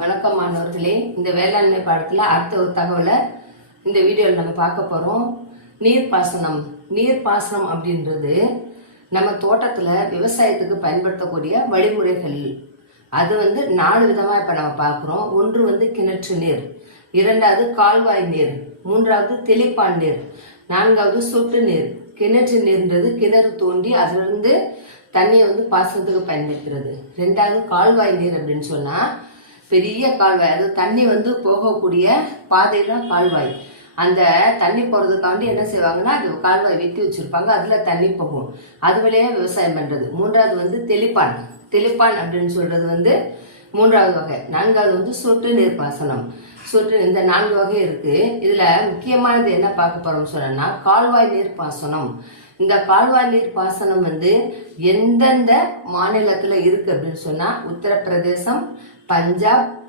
வணக்கம் மாணவர்களே, இந்த வேளாண்மை பாடத்துல அடுத்த ஒரு தகவலை இந்த வீடியோவில் நம்ம பார்க்க போறோம். நீர்ப்பாசனம். நீர்ப்பாசனம் அப்படின்றது நம்ம தோட்டத்துல விவசாயத்துக்கு பயன்படுத்தக்கூடிய வழிமுறைகள். அது 4 விதமா இப்ப நம்ம பார்க்கிறோம். ஒன்று கிணற்று நீர், இரண்டாவது கால்வாய் நீர், மூன்றாவது தெளிப்பான் நீர், நான்காவது சொட்டு நீர். கிணற்று நீர்ன்றது கிணறு தோண்டி அதிலிருந்து தண்ணியை பாசனத்துக்கு பயன்படுத்துறது. ரெண்டாவது கால்வாய் நீர் அப்படின்னு சொன்னா பெரிய கால்வாய், அது தண்ணி போகக்கூடிய பாதைதான் கால்வாய். அந்த தண்ணி போறதுக்காண்டி என்ன செய்வாங்கன்னா அது கால்வாய் வெட்டி வச்சிருப்பாங்க, அதுல தண்ணி போகும், அது வழியா விவசாயம் பண்றது. மூன்றாவது தெளிப்பான். தெளிப்பான் அப்படின்னு சொல்றது மூன்றாவது வகை. நான்காவது சொட்டு நீர் பாசனம். சொட்டு, இந்த 4 வகை இருக்கு. இதுல முக்கியமானது என்ன பார்க்க போறோம்னு சொன்னா கால்வாய் நீர் பாசனம். இந்த கால்வாய் நீர் பாசனம் எந்தெந்த மாநிலத்துல இருக்கு அப்படின்னு சொன்னா உத்தரப்பிரதேசம், பஞ்சாப்,